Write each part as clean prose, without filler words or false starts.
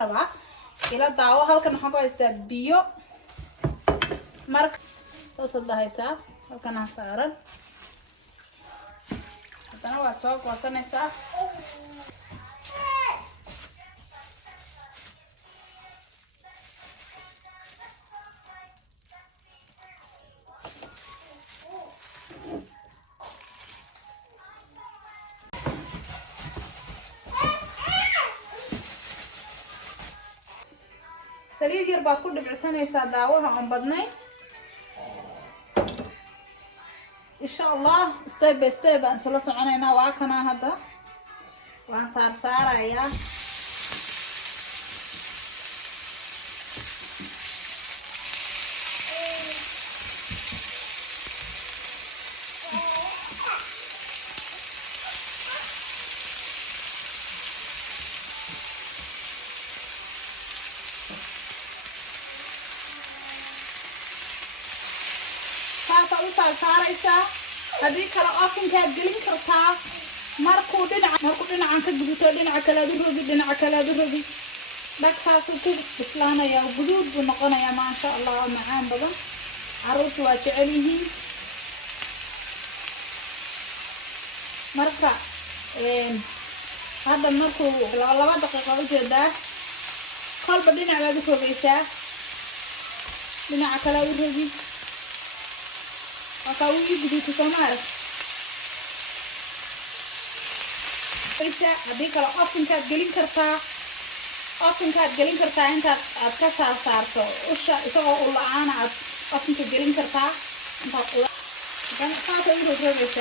rabaa ila daawo halkan waxaan ku haystaa biyo marka soo dahaysaa halkan aan saaran hadana waad soo goosanaysaa saliid yar baad ku dhibcisanaysaa daawaha aan badnay insha Allah step by step aan soo soconaynaa waa kana hadda waan saarayaa saaraysaa hadii kala ofinkaad gelin kartaa markuu dhinacan ka guduto dhinaca kale aad u rogi dhagtaasuu ku islaanayaa guduud buu noqonayaa maasha Allah macaan badan caruurtu waa jecel yihiin marka hadda markuu 2 daqiiqo u jeedaa kolba dhinac baad u rogaysaa dhinaca kale aad u rogi وكاوي بديتو كمان بس هذيك الأوفن كات جلين كرتا أنت أتكسر صارتو وش إسقى الله أنا أوفن كات جلين كرتا أنت الله كان فاتو يروح بس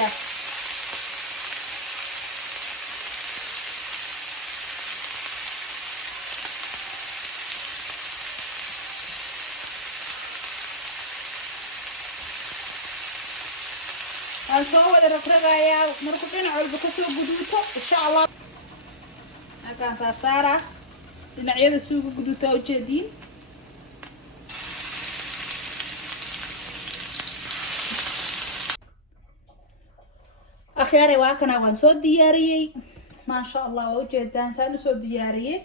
الفوضى الرقراقية مركبين على البكسو قدوته إن شاء الله هكذا صارة لنعيد السوق قدوته وجدين أخياري واكنا وانسو دياري ما شاء الله وجدان سالو سو دياري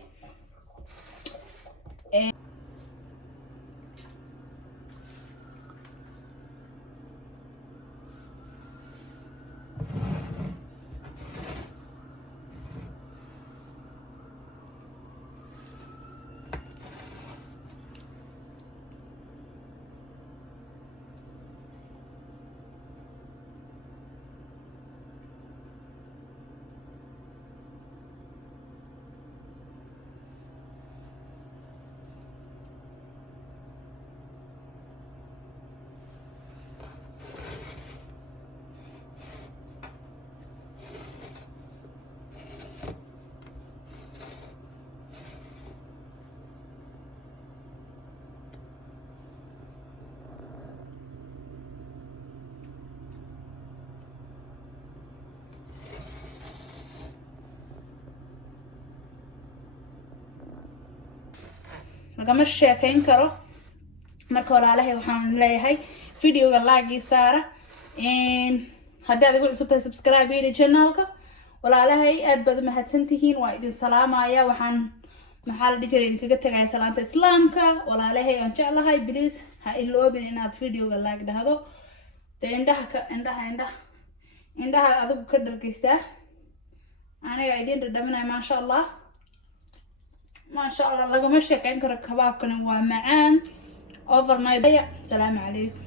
lagama sheekayn karo marka walaalahay waxaan leeyahay videoga like saara haddii aad igu cusub tahay subscribe iyo channelka walaalahay aad baad u mahadsantihiin waa idin salaamaya waxaan maxaa la dhigay idinkaga tagay salaanta islaamka walaalahay aan jeclahay please ha iloobin inaad videoga like dhahdo indhaha adigu ka dhargeystaa aniga idin dhadhaminay ma sha Allah ما شاء الله لقى مشي كأنك ركباك كانوا معان overnight. السلام عليكم.